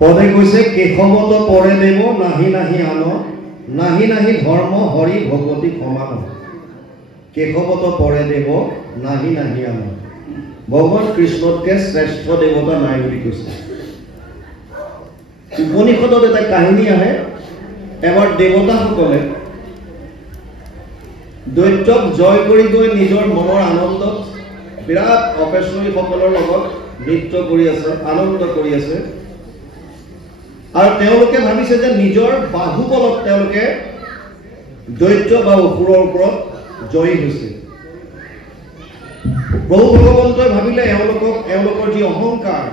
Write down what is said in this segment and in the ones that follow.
পদে কৈছে কেশৱত পৰে দেৱ নাহি নাহি আন নাহি নাহি ধৰ্ম হৰি ভগৱতী সমান কেশৱত পৰে দেৱ নাহি নাহি আন ভগৱান কৃষ্ণতকৈ শ্ৰেষ্ঠ দেৱতা নাই বুলি কৈছে উপনিষদত এটা কাহিনী আহে এবাৰ দেৱতাসকলে দৈত্যক জয় কৰি গৈ নিজৰ মনৰ আনন্দত বিৰাট অপেশ্বৰীসকলৰ লগত নৃত্য কৰি আছে আনন্দ কৰি আছে আৰু তেওঁলোকে ভাবিছে যে নিজৰ বাহুবলত তেওঁলোকে দৈত্য বা অসুৰৰ ওপৰত জয়ী হৈছে প্ৰভু ভগৱন্তই ভাবিলে এওঁলোকৰ যি অহংকাৰ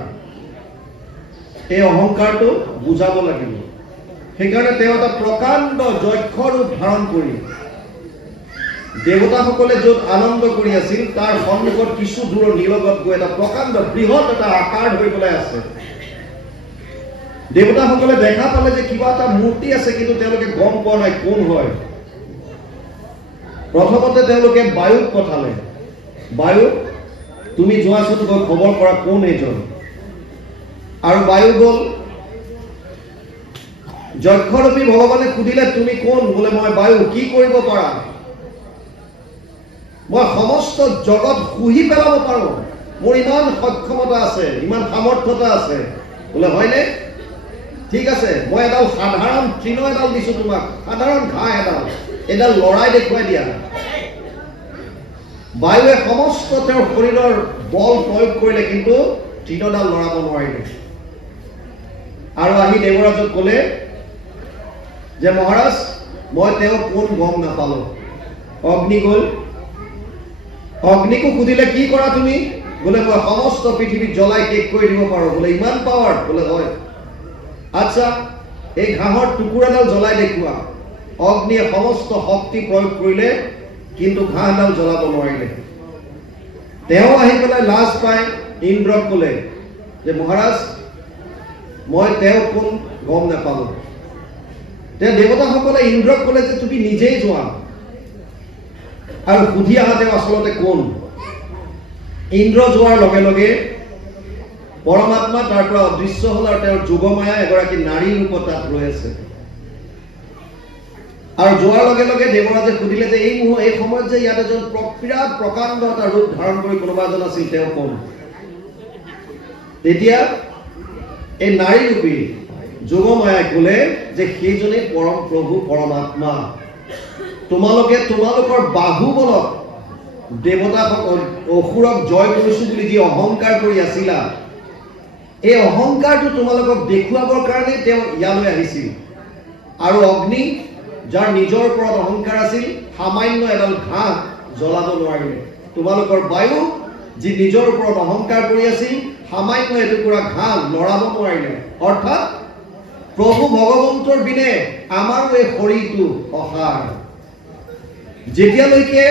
এই অহংকাৰটো বুজাব লাগিব সেইকাৰণে তেওঁ এটা প্ৰকাণ্ড যক্ষ ৰূপ ধাৰণ কৰি দেৱতাসকলে য'ত আনন্দ কৰি আছিল তাৰ সন্মুখত কিছু দূৰৰ নিলগত গৈ এটা প্ৰকাণ্ড বৃহৎ এটা আকাৰ ধৰি পেলাই আছে দেৱতাসকলে দেখা পালে যে কিবা এটা মূৰ্তি আছে কিন্তু তেওঁলোকে গম পোৱা নাই কোন হয় প্ৰথমতে তেওঁলোকে বায়ুক পঠালে বায়ু তুমি যোৱাচোন গৈ খবৰ কৰা কোন এইজন আৰু বায়ু গ'ল যক্ষৰূপী ভগৱানে সুধিলে তুমি কোন বোলে মই বায়ু কি কৰিব পাৰা মই সমস্ত জগত শুহি পেলাব পাৰো মোৰ ইমান সক্ষমতা আছে ইমান সামৰ্থ্যতা আছে বোলে হয়নে ঠিক আছে মই এডাল সাধাৰণ তৃণ এডাল দিছো তোমাক সাধাৰণ ঘাঁহ এডাল লৰাই দেখুৱাই দিয়া বায়ুৱে সমস্ত তেওঁৰ শৰীৰৰ বল প্ৰয়োগ কৰিলে কিন্তু তৃণডাল লৰাব নোৱাৰিলে আৰু আহি দেৱৰাজক ক'লে যে মহাৰাজ মই তেওঁ কোন গম নাপালো অগ্নি গ'ল অগ্নিকো সুধিলে কি কৰা তুমি বোলে মই সমস্ত পৃথিৱীত জ্বলাই শেষ কৰি দিব পাৰো বোলে ইমান পাৱাৰ বোলে হয় আচ্ছা এই ঘাঁহৰ টুকুৰাডাল জ্বলাই দেখুৱা অগ্নিয়ে সমস্ত শক্তি প্ৰয়োগ কৰিলে কিন্তু ঘাঁহডাল জ্বলাব নোৱাৰিলে তেওঁ আহি পেলাই লাজ পাই ইন্দ্ৰক ক'লে যে মহাৰাজ মই তেওঁ কোন গম নাপালো তেওঁ দেৱতাসকলে ইন্দ্ৰক ক'লে যে তুমি নিজেই যোৱা আৰু সুধি আহা তেওঁ আচলতে কোন ইন্দ্ৰ যোৱাৰ লগে লগে পৰমাত্মা তাৰ পৰা অদৃশ্য হ'ল আৰু তেওঁৰ যোগমায়া এগৰাকী নাৰী ৰূপত তাত ৰৈ আছে আৰু যোৱাৰ লগে লগে দেৱৰাজে সুধিলে যে এই সময়ত যে ইয়াত এজন বিৰাট প্ৰকাণ্ড এটা ৰূপ ধাৰণ কৰি কোনোবা এজন আছিল তেওঁ কোন তেতিয়া এই নাৰী ৰূপী যোগমায়াই ক'লে যে সেইজনেই পৰম প্ৰভু পৰমাত্মা তোমালোকৰ বাহুবলত দেৱতাসকল অসুৰক জয় কৰিছো বুলি যি অহংকাৰ কৰি আছিলা এই অহংকাৰটো তোমালোকক দেখুৱাবৰ কাৰণে তেওঁ ইয়ালৈ আহিছিল আৰু অগ্নি যাৰ নিজৰ ওপৰত অহংকাৰ আছিল সামান্য এডাল ঘাঁহ জ্বলাব নোৱাৰিলে তোমালোকৰ বায়ু যি নিজৰ ওপৰত অহংকাৰ কৰি আছিল সামান্য এটুকুৰা ঘাঁহ লৰাব নোৱাৰিলে অৰ্থাৎ প্ৰভু ভগৱন্তৰ বিনে আমাৰো এই শৰীৰটো অসাৰ যেতিয়ালৈকে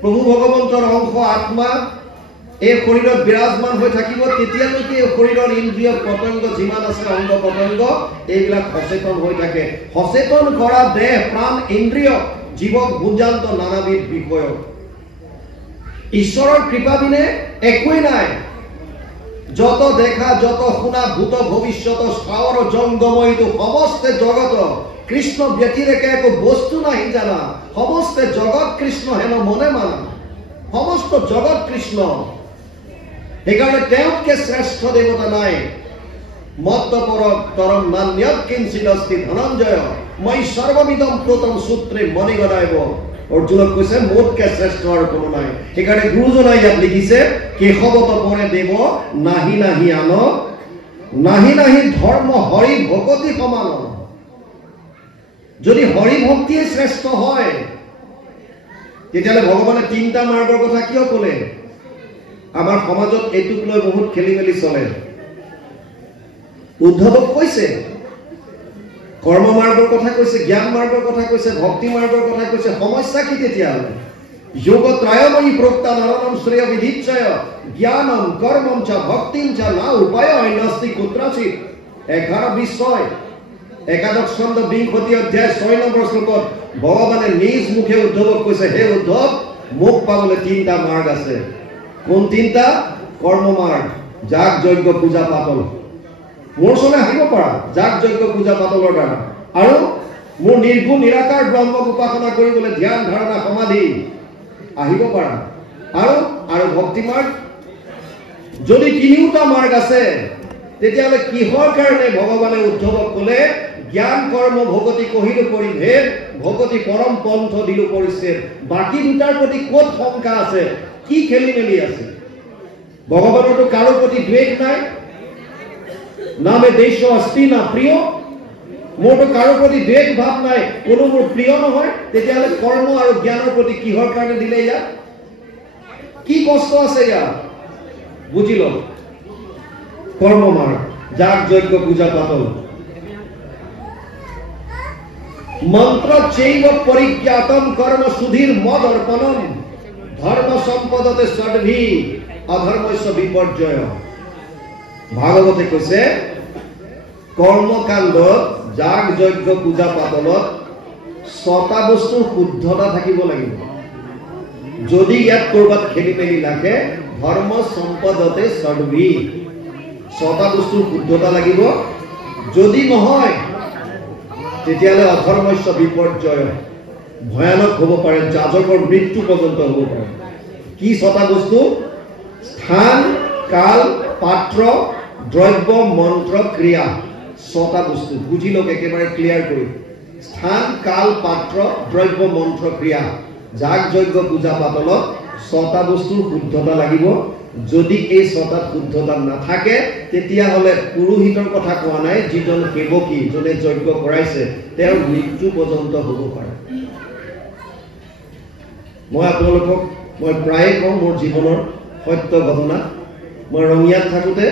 প্ৰভু ভগৱন্তৰ অংশ আত্মা এই শৰীৰত বিৰাজমান হৈ থাকিব তেতিয়ালৈকে এই শৰীৰৰ ইন্দ্ৰিয় পতংগ যিমান আছে অংগ পতংগ এইবিলাক সচেতন হৈ থাকে সচেতন কৰা দেহ প্ৰাণ ইন্দ্ৰিয় জীৱক বুজান্ত নানাবিধ বিষয় ঈশ্বৰৰ কৃপা বিনে একোৱেই নাই যত দেখা যত শুনা ভূত ভবিষ্যত স্থাৱৰ জংগময়িতো সমস্ত জগত কৃষ্ণ ব্যতিৰেকে একো বস্তু নাহি জানা সমস্ত জগত কৃষ্ণ হেন মনে মানা সমস্ত জগত কৃষ্ণ সেইকাৰণে তেওঁতকৈ শ্ৰেষ্ঠ দেৱতা নাই মত্তপৰতৰম নান্যৎ কিঞ্চিৎ অস্তি ধনঞ্জয় মই সৰ্বমিদম প্ৰোতম সূত্ৰে মণিগণায়ব অৰ্জুনক কৈছে মোতকৈ শ্ৰেষ্ঠ আৰু কোনো নাই সেইকাৰণে গুৰুজনাই ইয়াত লিখিছে কেশৱত পৰে দেৱ নাহি নাহি আন নাহি নাহি ধৰ্ম হৰি ভকতি সমান যদি হৰি ভক্তিয়ে শ্ৰেষ্ঠ হয় তেতিয়াহ'লে ভগৱানে তিনিটা মাৰ্গৰ কথা কিয় ক'লে আমাৰ সমাজত এইটোক লৈ বহুত খেলি মেলি চলে উদ্ধৱক কৈছে কৰ্ম মাৰ্গৰ কথা কৈছে জ্ঞান মাৰ্গৰ কথা কৈছে ভক্তি মাৰ্গৰ কথা কৈছে সমস্যা কি তেতিয়াহ'লে যোগত্ৰয়ময়ী প্ৰোক্তা নৰনম শ্ৰেয় বিধিচ্ছয় জ্ঞানম কৰ্মম চ ভক্তিম চ না উপায় নাস্তি কুত্ৰাচিৎ 11:20 একাদশ স্কন্ধ 20 অধ্যায় 6 নম্বৰ শ্লোকত ভগৱানে নিজ মুখে উদ্ধৱক কৈছে হে উদ্ধৱ মোক পাবলৈ তিনিটা মাৰ্গ আছে কোন তিনিটা কৰ্ম মাৰ্গ যাগ যজ্ঞ পূজা পাতল মোৰ ওচৰলৈ আহিব পাৰা যাগ যজ্ঞ পূজা পাতলৰ দ্বাৰা আৰু মোৰ নিৰ্গুণ নিৰাকাৰ ব্ৰহ্মক উপাসনা কৰিবলৈ ধ্যান ধাৰণা সমাধি আহিব পাৰা আৰু ভক্তি মাৰ্গ যদি তিনিওটা মাৰ্গ আছে তেতিয়াহ'লে কিহৰ কাৰণে ভগৱানে উদ্ধৱক ক'লে জ্ঞান কৰ্ম ভগতি কহিলো পৰিভেদ ভগতি পৰম পন্থ দিলো পৰিচ্ছেদ বাকী দুটাৰ প্ৰতি ক'ত শংকা আছে কি খেলি মেলি আছে ভগৱানৰতো কাৰো প্ৰতি দ্বেষ নাই নামে দেশ অস্তি না প্ৰিয় মোৰতো কাৰো প্ৰতি দ্বেষ ভাৱ নাই কোনো মোৰ প্ৰিয় নহয় তেতিয়াহ'লে কৰ্ম আৰু জ্ঞানৰ প্ৰতি কিহৰ কাৰণে দিলে ইয়াত কি কষ্ট আছে ইয়াত বুজি লওক কৰ্ম মাৰ্গ যাগ যজ্ঞ পূজা পাতল মন্ত্ৰ চৈব পৰিজ্ঞাতম কৰ্ম সুধীৰ মদ অৰ্পণম ধৰ্ম সম্পদতে ষডভি অধৰ্মস্য বিপৰ্যয় ভাগৱতে কৈছে কৰ্মকাণ্ডত যাগ যজ্ঞ পূজা পাতলত ছটা বস্তুৰ শুদ্ধতা থাকিব লাগিব যদি ইয়াত কৰবাত খেলি মেলি লাগে ধৰ্ম সম্পদতে ষডভি ছটা বস্তুৰ শুদ্ধতা লাগিব যদি নহয় তেতিয়ালে অধৰ্মস্য বিপৰ্যয় ভয়ানক হ'ব পাৰে যাজকৰ মৃত্যু পৰ্যন্ত হ'ব পাৰে কি ছটা বস্তু স্থান কাল পাত্ৰ দ্ৰব্য মন্ত্ৰ ক্ৰিয়া ছটা বস্তু বুজি লওক একেবাৰে ক্লিয়াৰ কৰি স্থান কাল পাত্ৰ দ্ৰব্য মন্ত্ৰ ক্ৰিয়া যাগ যজ্ঞ পূজা পাতলত ছটা বস্তুৰ শুদ্ধতা লাগিব যদি এই ছটাত শুদ্ধতা নাথাকে তেতিয়াহ'লে পুৰোহিতৰ কথা কোৱা নাই যিজন সেৱকী যোনে যজ্ঞ কৰাইছে তেওঁৰ মৃত্যু পৰ্যন্ত হ'ব পাৰে মই আপোনালোকক মই প্ৰায়ে কওঁ মোৰ জীৱনৰ সত্য ঘটনা মই ৰঙিয়াত থাকোঁতে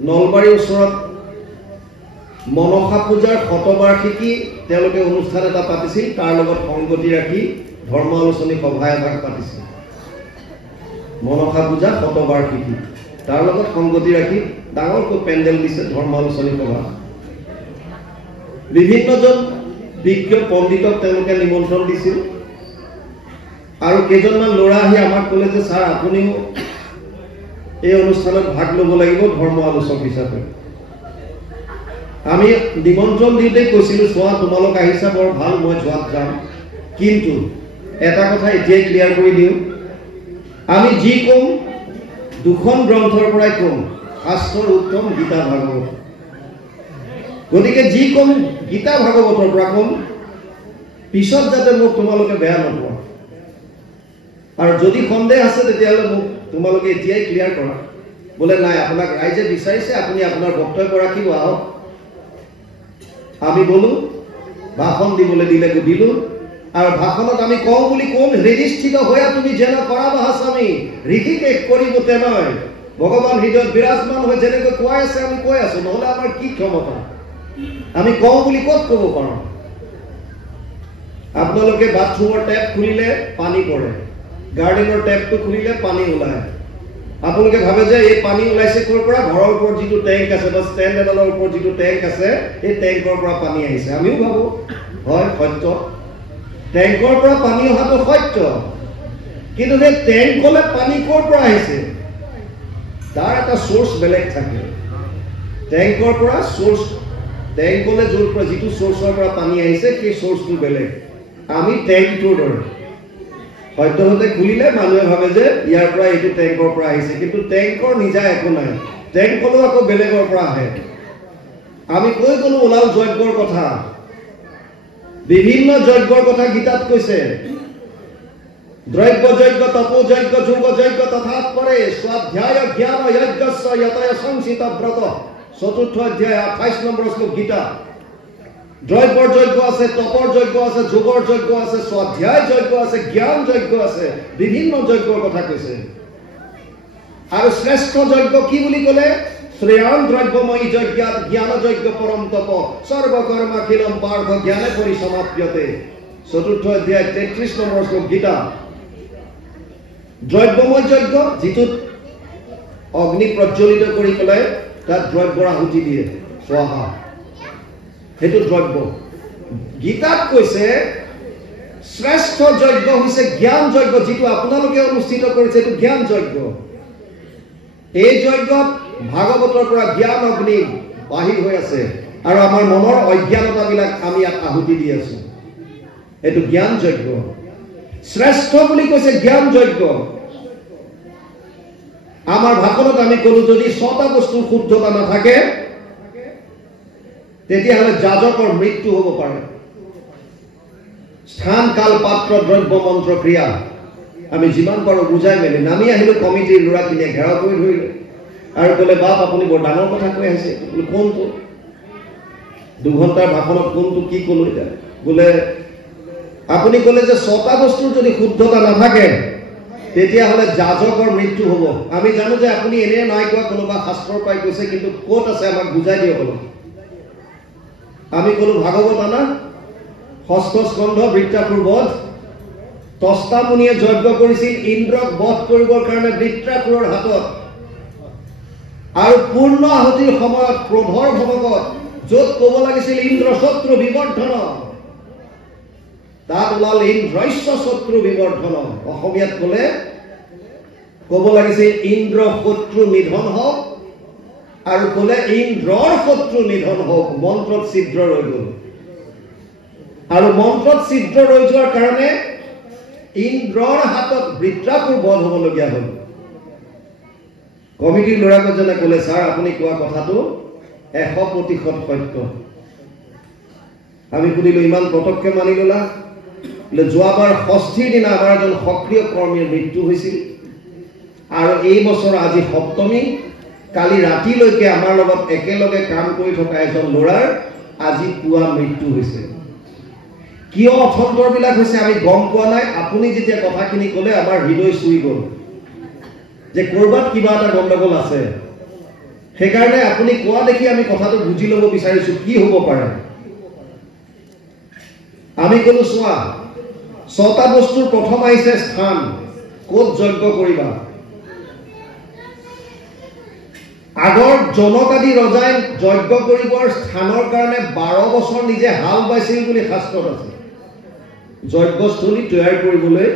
নলবাৰীৰ ওচৰত মনসা পূজাৰ শতবাৰ্ষিকী তেওঁলোকে অনুষ্ঠান এটা পাতিছিল তাৰ লগত সংগতি ৰাখি ধৰ্ম আলোচনী সভা এভাগ পাতিছিল মনসা পূজা শতবাৰ্ষিকী তাৰ লগত সংগতি ৰাখি ডাঙৰকৈ পেণ্ডেল দিছে ধৰ্ম আলোচনী সভা বিভিন্নজন বিজ্ঞ পণ্ডিতক তেওঁলোকে নিমন্ত্ৰণ দিছিল আৰু কেইজনমান ল'ৰা আহি আমাক ক'লে যে ছাৰ আপুনিও এই অনুষ্ঠানত ভাগ ল'ব লাগিব ধৰ্ম আলোচক হিচাপে আমি নিমন্ত্ৰণ দিওঁতেই কৈছিলোঁ চোৱা তোমালোক আহিছা বৰ ভাল মই যোৱাত যাম কিন্তু এটা কথা এতিয়াই ক্লিয়াৰ কৰি দিওঁ আমি যি কম দুখন গ্ৰন্থৰ পৰাই কম শাস্ত্ৰৰ উত্তম গীতা ভাগৱত গতিকে যি কম গীতা ভাগৱতৰ পৰা কম পিছত যাতে মোক তোমালোকে বেয়া নোপোৱা আৰু যদি সন্দেহ আছে তেতিয়াহ'লে মোক তোমালোকে এতিয়াই ক্লিয়াৰ কৰা বোলে নাই আপোনাক ৰাইজে বিচাৰিছে আপুনি আপোনাৰ বক্তব্য ৰাখিব আহক আমি গ'লো ভাষণ দিবলৈ দিলে দিলোঁ আৰু ভাষণত আমি কওঁ বুলি কোন হৃদিস্থিত হোৱা তুমি যেন কৰা বাহাস্বামী ঋষিকেশ কৰিব তেনেয় ভগৱান হৃদয়ত বিৰাজমান হৈ যেনেকৈ কোৱাই আছে আমি কৈ আছো নহ'লে আমাৰ কি ক্ষমতা আমি কওঁ বুলি ক'ত ক'ব পাৰোঁ আপোনালোকে বাথৰুমৰ টেপ খুলিলে পানী পৰে গাৰ্ডেনৰ টেপটো খুলিলে পানী ওলায় আপোনালোকে ভাবে যে এই পানী ওলাইছে ক'ৰ পৰা ঘৰৰ ওপৰত যিটো টেংক আছে বা ষ্টেণ্ড এডালৰ ওপৰত যিটো টেংক আছে এই টেংকৰ পৰা পানী আহিছে আমিও ভাবোঁ হয় সত্য টেংকৰ পৰা পানী অহাটো সত্য কিন্তু সেই টেংকলে পানী ক'ৰ পৰা আহিছে তাৰ এটা সোৰ্স বেলেগ থাকে টেংকৰ পৰা সোৰ্স টেংকলে য'ৰ পৰা যিটো সোৰ্সৰ পৰা পানী আহিছে সেই সোৰ্সটো বেলেগ আমি টেংকটোৰ দৰে সত্যহতে খুলিলে মানুহে ভাবে যে ইয়াৰ পৰা এইটো টেংকৰ পৰা আহিছে কিন্তু টেংকৰ নিজা একো নাই টেংকলো আকৌ বেলেগৰ পৰা আহে আমি কৈ গ'লো ওলাল যজ্ঞৰ কথা বিভিন্ন যজ্ঞৰ কথা গীতাত কৈছে দ্ৰব্য যজ্ঞ তপ যজ্ঞ যোগ যজ্ঞ তথাৎ পৰে স্বাধ্যায় জ্ঞান যজ্ঞস্য যতয় সংসিত ব্ৰত চতুৰ্থ অধ্যায় 28 নম্বৰ শ্লোক গীতা দ্ৰব্যৰ যজ্ঞ আছে তপৰ যজ্ঞ আছে যোগৰ যজ্ঞ আছে স্বাধ্যায় যজ্ঞ আছে জ্ঞান যজ্ঞ আছে বিভিন্ন যজ্ঞৰ কথা কৈছে আৰু শ্ৰেষ্ঠ যজ্ঞ কি বুলি ক'লে শ্ৰেয়ান দ্ৰব্যময়ী যজ্ঞ জ্ঞান যজ্ঞ পৰম তপ সৰ্বকৰ্মাখিলম পাৰ্থ জ্ঞানে পৰিসমাপ্যতে চতুৰ্থ অধ্যায় 33 নম্বৰ শ্লোক গীতা দ্ৰব্যময় যজ্ঞ যিটোত অগ্নি প্ৰজ্বলিত কৰি পেলাই তাত দ্ৰব্যৰ আহুতি দিয়ে স্বাহা সেইটো দ্ৰব্য গীতাত কৈছে শ্ৰেষ্ঠ যজ্ঞ হৈছে জ্ঞান যজ্ঞ যিটো আপোনালোকে অনুষ্ঠিত কৰিছে এইটো জ্ঞান যজ্ঞ এই যজ্ঞত ভাগৱতৰ পৰা জ্ঞান অগ্নি বাহিৰ হৈ আছে আৰু আমাৰ মনৰ অজ্ঞানতাবিলাক আমি ইয়াত আহুতি দি আছো এইটো জ্ঞান যজ্ঞ শ্ৰেষ্ঠ বুলি কৈছে জ্ঞান যজ্ঞ আমাৰ ভাষণত আমি কলো যদি ছটা বস্তুৰ শুদ্ধতা নাথাকে তেতিয়াহ'লে যাজকৰ মৃত্যু হ'ব পাৰে স্থান কাল পাত্ৰ দ্ৰব্য মন্ত্ৰ ক্ৰিয়া আমি যিমান পাৰো বুজাই মেলি নামি আহিলো কমিটিৰ ল'ৰাখিনিয়ে ঘেৰাও কৰি ধৰিলে আৰু ক'লে বাপ আপুনি বৰ ডাঙৰ কথা কৈ আছে কোনটো 2 ঘণ্টাৰ ভাষণত কোনটো কি ক'লো এতিয়া বোলে আপুনি ক'লে যে ছটা বস্তুৰ যদি শুদ্ধতা নাথাকে তেতিয়াহ'লে যাজকৰ মৃত্যু হ'ব আমি জানো যে আপুনি এনে নাই কোৱা কোনোবা শাস্ত্ৰৰ পাই কৈছে কিন্তু ক'ত আছে আমাক বুজাই দিয়ক অলপ আমি ক'লো ভাগৱত আনা 6ষ্ঠ স্কন্ধ বৃত্ৰাসুৰ বধ তস্তা মুনিয়ে যজ্ঞ কৰিছিল ইন্দ্ৰক বধ কৰিবৰ কাৰণে বৃত্ৰাসুৰৰ হাতত আৰু পূৰ্ণ আহুতিৰ সময়ত ক্ৰোধৰ ভৱকত য'ত ক'ব লাগিছিল ইন্দ্ৰ শত্ৰু বিবৰ্ধন তাত ওলাল ইন্দ্ৰস্য শত্ৰু বিবৰ্ধন অসমীয়াত ক'লে ক'ব লাগিছিল ইন্দ্ৰ শত্ৰু নিধন হওক আৰু ক'লে ইন্দ্ৰৰ শত্ৰু নিধন হওক মন্ত্ৰত ছিদ্ৰ ৰৈ গ'ল আৰু মন্ত্ৰত ছিদ্ৰ ৰৈ যোৱাৰ কাৰণে ইন্দ্ৰৰ হাতত বৃত্ৰাসুৰ বধ হ'বলগীয়া হ'ল কমিটিৰ ল'ৰাকেইজনে ক'লে ছাৰ আপুনি কোৱা কথাটো 100% সত্য আমি সুধিলো ইমান পটককে মানি ল'লা যোৱাবাৰ ষষ্ঠীৰ দিনা আমাৰ এজন সক্ৰিয় কৰ্মীৰ মৃত্যু হৈছিল আৰু এই বছৰ আজি সপ্তমী কালি ৰাতিলৈকে আমাৰ লগত একেলগে কাম কৰি থকা এজন ল'ৰাৰ আজি পুৱা মৃত্যু হৈছে কিয় অথন্তৰবিলাক হৈছে আমি গম পোৱা নাই আপুনি যেতিয়া কথাখিনি ক'লে আমাৰ হৃদয় চুই গ'ল যে কৰবাত কিবা এটা গণ্ডগোল আছে সেইকাৰণে আপুনি কোৱা দেখি আমি কথাটো বুজি ল'ব বিচাৰিছো কি হ'ব পাৰে আমি ক'লো চোৱা 6টা বস্তুৰ প্ৰথম আহিছে স্থান ক'ত যজ্ঞ কৰিবা আগৰ জনকাদি ৰজাই যজ্ঞ কৰিবৰ স্থানৰ কাৰণে 12 বছৰ নিজে হাল বাইছিল বুলি শাস্ত্ৰত আছে যজ্ঞস্থলী তৈয়াৰ কৰিবলৈ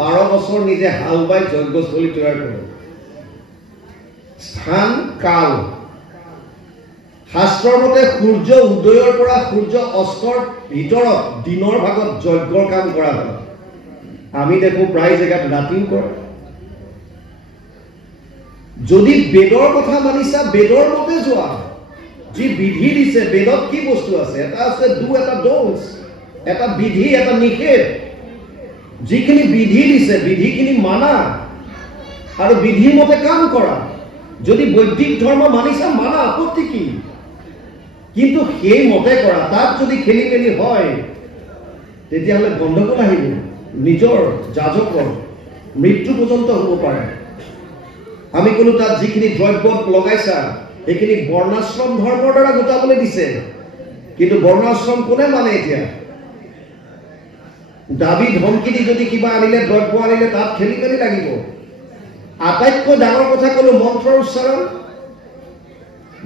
12 বছৰ নিজে হাল বাই যজ্ঞস্থলী তৈয়াৰ কৰে স্থান কাল শাস্ত্ৰৰ মতে সূৰ্য উদয়ৰ পৰা সূৰ্য অস্তৰ ভিতৰত দিনৰ ভাগত যজ্ঞৰ কাম কৰা হয় আমি দেখো প্ৰায় জেগাত ৰাতিও কৰে যদি বেদৰ কথা মানিছা বেদৰ মতে যোৱা যি বিধি দিছে বেদত কি বস্তু আছে এটা আছে ডু এটা ডোন্টস এটা বিধি এটা নিষেধ যিখিনি বিধি দিছে বিধিখিনি মানা আৰু বিধিৰ মতে কাম কৰা যদি বৈদিক ধৰ্ম মানিছা মানা আপত্তি কি কিন্তু সেই মতে কৰা তাত যদি খেলি মেলি হয় তেতিয়াহ'লে গণ্ডগোল আহিব নিজৰ যাজকৰ মৃত্যু পৰ্যন্ত হ'ব পাৰে আমি কোনো তাত যিখিনি দ্ৰব্য লগাইছা এইখিনি বৰ্ণাশ্ৰম ধৰ্মৰ দ্বাৰা গোটাবলৈ দিছে কিন্তু বৰ্ণাশ্ৰম কোনে মানে এতিয়া দাবী ধমকি দি যদি কিবা আনিলে দ্ৰব্য আনিলে তাত খেলি মেলি লাগিব আটাইতকৈ ডাঙৰ কথা ক'লো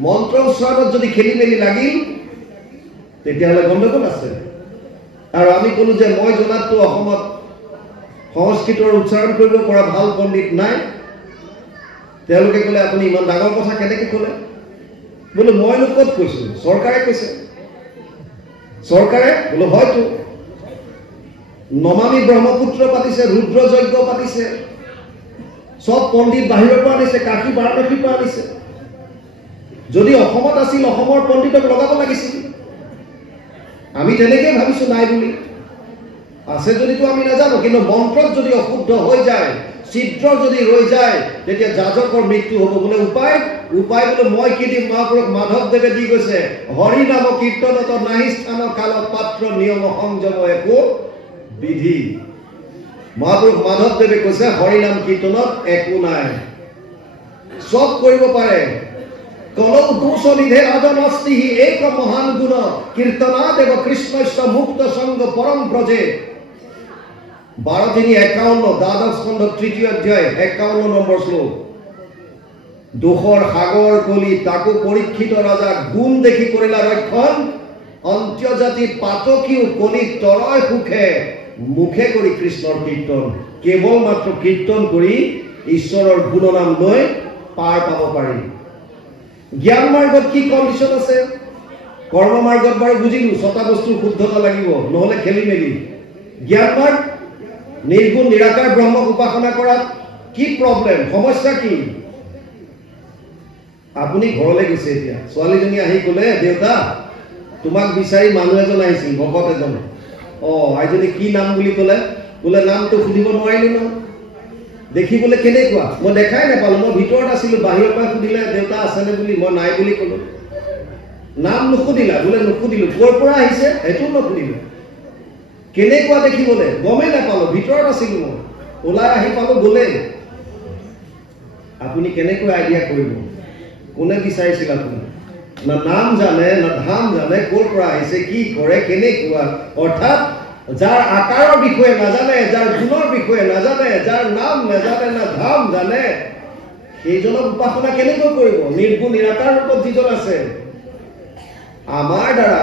মন্ত্ৰৰ উচ্চাৰণত যদি খেলি মেলি লাগিল তেতিয়াহ'লে গণ্ডগোল আছে আৰু আমি ক'লো যে মই জনাততো অসমত সংস্কৃতৰ উচ্চাৰণ কৰিব পৰা ভাল পণ্ডিত নাই তেওঁলোকে ক'লে আপুনি ইমান ডাঙৰ কথা কেনেকৈ ক'লে বোলো মইনো ক'ত কৈছো চৰকাৰে কৈছে চৰকাৰে বোলো হয়তো নমামি ব্ৰহ্মপুত্ৰ পাতিছে ৰুদ্ৰ যজ্ঞ পাতিছে সব পণ্ডিত বাহিৰৰ পৰা আনিছে কাশী বাৰাণসীৰ পৰা আনিছে যদি অসমত আছিল অসমৰ পণ্ডিতক লগাব লাগিছিল আমি তেনেকৈ ভাবিছো নাই বুলি আছে যদিতো আমি নাজানো কিন্তু মন্ত্ৰত যদি অশুদ্ধ হৈ যায় ছিদ্ৰ যদি ৰৈ যায় তেতিয়া যাজকৰ মৃত্যু হ'ব বোলে উপায় বোলে মই কি দিম মহাপুৰুষ মাধৱদেৱে দি গৈছে হৰি নাম কীৰ্তনত নাহি স্থান কাল পাত্ৰ নিয়ম সংযম একো বিধি মহাপুৰুষ মাধৱদেৱে কৈছে হৰি নাম কীৰ্তনত একো নাই সব কৰিব পাৰে কলৌ দোষ নিধে ৰাজন অস্তিহি এক মহান গুণ কীৰ্তনাদেৱ কৃষ্ণস্য মুক্ত সংগ পৰম ব্ৰজে 12:51 দ্বাদশ স্কন্ধ 3য় অধ্যায় 51 নম্বৰ শ্লোক দোষৰ সাগৰ কলি তাকো পৰীক্ষিত ৰাজা গুণ দেখি কৰিলা ৰক্ষণ অন্ত্যজাতি পাতকীও কলি তৰয় সুখে মুখে কৰি কৃষ্ণৰ কীৰ্তন কেৱল মাত্ৰ কীৰ্তন কৰি ঈশ্বৰৰ গুণনাম লৈ পাৰ পাব পাৰি জ্ঞান মাৰ্গত কি কণ্ডিশ্যন আছে কৰ্ম মাৰ্গত বাৰু বুজিলো ছটা বস্তুৰ শুদ্ধতা লাগিব নহলে খেলি মেলি জ্ঞান মাৰ্গ নিৰ্গুণ নিৰাকাৰ ব্ৰহ্মক উপাসনা কৰাত কি প্ৰব্লেম সমস্যা কি আপুনি ঘৰলৈ গৈছে এতিয়া ছোৱালীজনী আহি ক'লে দেউতা তোমাক বিচাৰি মানুহ এজন আহিছিল ভকত এজন আইজনী কি নাম বুলি ক'লে বোলে নামটো সুধিব নোৱাৰিলো ন দেখিবলৈ কেনেকুৱা মই দেখাই নাপালো মই ভিতৰত আছিলো বাহিৰৰ পৰা সুধিলে দেউতা আছেনে বুলি মই নাই বুলি ক'লো নাম নুসুধিলা বোলে নুসুধিলো ক'ৰ পৰা আহিছে সেইটো নুসুধিলো কেনেকুৱা দেখিবলৈ গমেই নাপালো ভিতৰত আছিলো মই ওলাই আহি পালো গ'লে আপুনি কেনেকৈ আইডিয়া কৰিব কোনে বিচাৰিছিল আপুনি না নাম জানে না ধাম জানে ক'ৰ পৰা আহিছে কি কৰে কেনেকুৱা অৰ্থাৎ যাৰ আকাৰৰ বিষয়ে নাজানে যাৰ গুণৰ বিষয়ে নাজানে যাৰ নাম নাজানে না ধাম জানে সেইজনক উপাসনা কেনেকৈ কৰিব নিৰ্গুণ নিৰাকাৰ ৰূপত যিজন আছে আমাৰ দ্বাৰা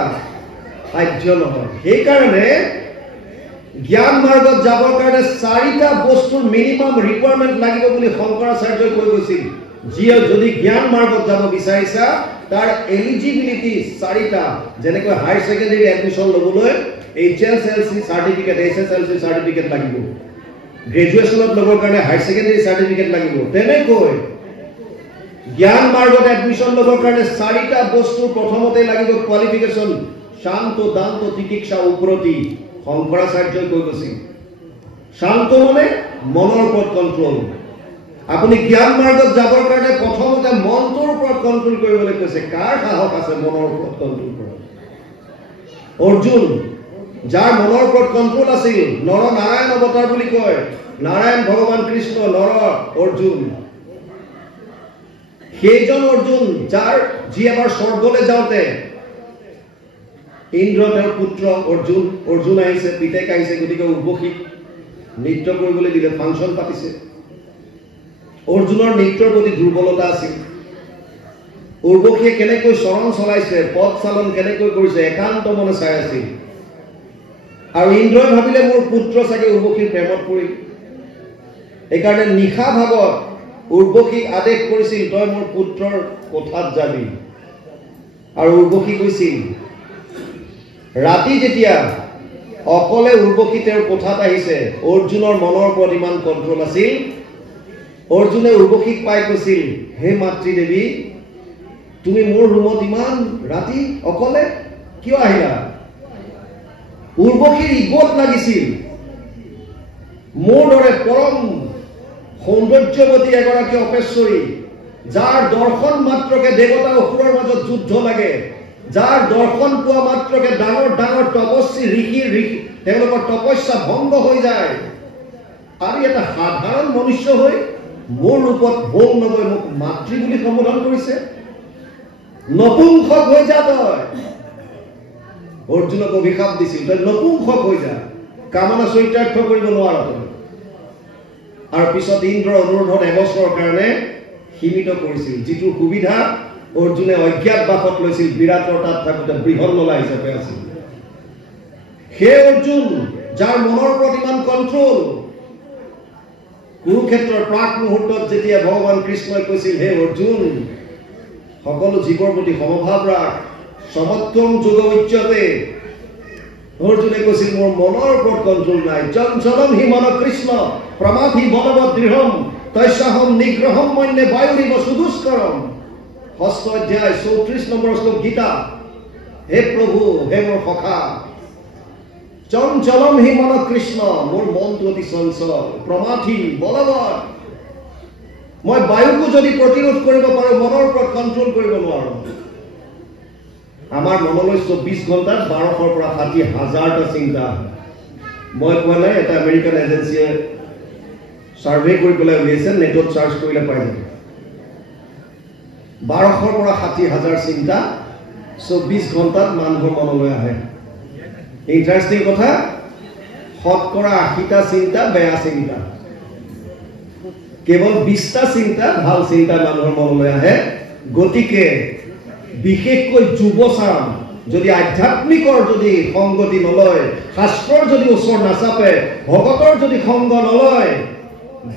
সাধ্য নহয় সেইকাৰণে জ্ঞান মাৰ্গত যাবৰ কাৰণে চাৰিটা বস্তুৰ মিনিমাম ৰিকুৱাৰমেণ্ট লাগিব বুলি শংকৰাচাৰ্যই কৈ গৈছিল যিয়ে যদি জ্ঞান মাৰ্গত যাব বিচাৰিছা তাৰ এলিজিবিলিটি চাৰিটা যেনেকৈ হায়াৰ ছেকেণ্ডাৰী এডমিশ্যন ল'বলৈ HSLC চাৰ্টিফিকেট SSLC চাৰ্টিফিকেট লাগিব গ্ৰেজুৱেশ্যনত ল'বৰ কাৰণে হায়াৰ ছেকেণ্ডাৰী চাৰ্টিফিকেট লাগিব তেনেকৈ জ্ঞান মাৰ্গত এডমিশ্যন ল'বৰ কাৰণে চাৰিটা বস্তুৰ প্ৰথমতে লাগিব কোৱালিফিকেশ্যন শান্ত দান্ত তিতিক্ষা উপৰতি শংকৰাচাৰ্যই কৈ গৈছিল শান্ত মানে মনৰ ওপৰত কণ্ট্ৰল আপুনি জ্ঞান মাৰ্গত যাবৰ কাৰণে প্ৰথমতে মনটোৰ ওপৰত কণ্ট্ৰল কৰিবলৈ কৈছে কাৰ সাহস আছে মনৰ ওপৰত কণ্ট্ৰল কৰা অৰ্জুন যাৰ মনৰ ওপৰত কণ্ট্ৰল আছিল নৰ নাৰায়ণ অৱতাৰ বুলি কয় নাৰায়ণ ভগৱান কৃষ্ণ নৰ অৰ্জুন সেইজন অৰ্জুন যাৰ যি এবাৰ স্বৰ্গলৈ যাওঁতে ইন্দ্ৰ তেওঁৰ পুত্ৰ অৰ্জুন আহিছে পিতেক আহিছে গতিকে উৰ্বশীক নৃত্য কৰিবলৈ দিলে ফাংচন পাতিছে অৰ্জুনৰ নৃত্যৰ প্ৰতি দুৰ্বলতা আছিল উৰ্বশীয়ে কেনেকৈ চৰণ চলাইছে পথ চালন কেনেকৈ কৰিছে একান্ত মনে চাই আছিল আৰু ইন্দ্ৰই ভাবিলে মোৰ পুত্ৰ চাগে উৰ্বশীৰ প্ৰেমত পৰিল এইকাৰণে নিশা ভাগত উৰ্বশীক আদেশ কৰিছিল তই মোৰ পুত্ৰৰ কোঠাত যাবি আৰু উৰ্বশী কৈছিল ৰাতি যেতিয়া অকলে উৰ্বশী তেওঁৰ কোঠাত আহিছে অৰ্জুনৰ মনৰ ওপৰত ইমান কণ্ট্ৰল আছিল অৰ্জুনে উৰ্বশীক পাই কৈছিল হে মাতৃ দেৱী তুমি মোৰ ৰুমত ইমান ৰাতি অকলে কিয় আহিলা উৰ্বশীৰ ইগত লাগিছিল মোৰ দৰে পৰম সৌন্দৰ্যৱতী এগৰাকী অপেশ্বৰী যাৰ দৰ্শন মাত্ৰকে দেৱতা অসুৰৰ মাজত যুদ্ধ লাগে যাৰ দৰ্শন পোৱা মাত্ৰকে ডাঙৰ ডাঙৰ তপস্বী ঋষিৰ তেওঁলোকৰ তপস্যা ভংগ হৈ যায় আৰু এটা সাধাৰণ মনুষ্য হৈ মোৰ ৰূপত ভোগ নগৈ মোক মাতৃ বুলি সম্বোধন কৰিছে নপুংসক হৈ যা তই অৰ্জুনক অভিশাপ দিছিল তই নপুংসক হৈ যা কামনা চৰিতাৰ্থ কৰিব নোৱাৰ আৰু পিছত ইন্দ্ৰৰ অনুৰোধত এবছৰৰ কাৰণে সীমিত কৰিছিল যিটো সুবিধা অৰ্জুনে অজ্ঞাতবাসত লৈছিল বিৰাটৰ তাত থাকোঁতে বৃহন্নলা হিচাপে আছিল সেই অৰ্জুন যাৰ মনৰ ওপৰত ইমান কণ্ট্ৰল কুৰুক্ষেত্ৰৰ প্ৰাক মুহূৰ্তত যেতিয়া ভগৱান কৃষ্ণই কৈছিল হে অৰ্জুন সকলো জীৱৰ প্ৰতি সমভাৱ ৰাখ সমত্বম যোগ উচ্যতে অৰ্জুনে কৈছিল মোৰ মনৰ ওপৰত কণ্ট্ৰল নাই চঞ্চলম হি মন কৃষ্ণ প্ৰমাথি বলবৎ দৃঢ়ম তস্যাহম নিগ্ৰহম মন্যে বায়ুৰিব সুদুষ্কৰম ষষ্ঠ অধ্যায় 34 নম্বৰ শ্লোক গীতা হে প্ৰভু হে মোৰ সখা চঞ্চলম হি মন কৃষ্ণ মোৰ মনটো অতি চঞ্চল প্ৰমাথি বলবৎ মই বায়ুকো যদি প্ৰতিৰোধ কৰিব পাৰো মনৰ ওপৰত কণ্ট্ৰল কৰিব নোৱাৰো আমাৰ মনলৈ 24 ঘণ্টাত 1200 পৰা 60,000টা চিন্তা মই কোৱা নাই এটা আমেৰিকান এজেন্সিয়ে সাৰ্ভে কৰি পেলাই উলিয়াইছে নেটত চাৰ্চ কৰিলে পাই যাব 1200 পৰা 60,000 চিন্তা 24 ঘণ্টাত মানুহৰ মনলৈ আহে ইন্টাৰেষ্টিং কথা শতকৰা 80টা চিন্তা বেয়া চিন্তা কেৱল 20টা চিন্তা ভাল চিন্তা মানুহৰ মনলৈ আহে গতিকে বিশেষকৈ যুৱচাম যদি আধ্যাত্মিকৰ যদি সংগতি নলয় শাস্ত্ৰৰ যদি ওচৰ নাচাপে ভগতৰ যদি সংগ নলয়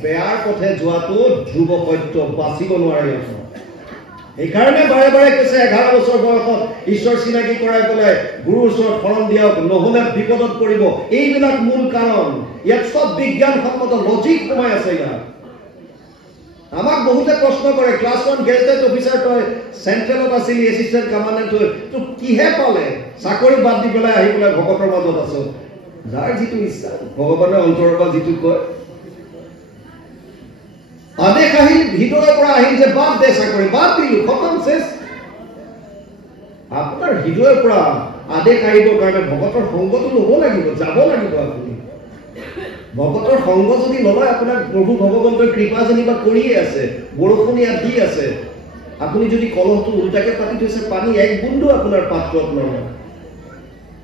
বেয়াৰ পথে যোৱাটো ধ্ৰুৱ সত্য বাচিব নোৱাৰে সেইকাৰণে বাৰে বাৰে কৈছে 11 বছৰ বয়সত ঈশ্বৰ চিনাকি কৰাই পেলাই গুৰুৰ ওচৰত শৰণ দিয়ক, নহ'লে বিপদত পৰিব। এইবিলাক মূল কাৰণ। ইয়াত চব বিজ্ঞানসন্মত লজিক সোমাই আছে ইয়াত। আমাক বহুতে প্ৰশ্ন কৰে, ক্লাছ 1 গেজেটেড অফিচাৰ তই চেণ্ট্ৰেলত আছিলি, এছিষ্টেণ্ট কমাণ্ডেণ্ট হৈ তো কিহে পালে? চাকৰি বাদ দি পেলাই আহি পেলাই ভকতৰ মাজত আছ। যাৰ যিটো ইচ্ছা, ভগৱানে অন্তৰৰ পৰা যিটো কয়। আদেশ আহিল, ভিতৰৰ পৰা আহিল যে বাদ দে চাকৰি, বাদ দিলো, খতম, শেষ। আপোনাৰ হৃদয়ৰ পৰা আদেশ আহিবৰ কাৰণে ভকতৰ সংগটো ল'ব লাগিব, যাব লাগিব। আপুনি ভকতৰ সংগ যদি নলয়, আপোনাক প্ৰভু ভগৱন্তৰ কৃপা যেনিবা কৰিয়ে আছে, বৰষুণ ইয়াত দি আছে, আপুনি যদি কলহটো উল্টাকে পাতি থৈছে, পানী এক বুন্দো আপোনাৰ পাত্ৰত নহয়।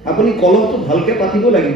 আপুনি কলহটো ভালকে পাতিব লাগিব।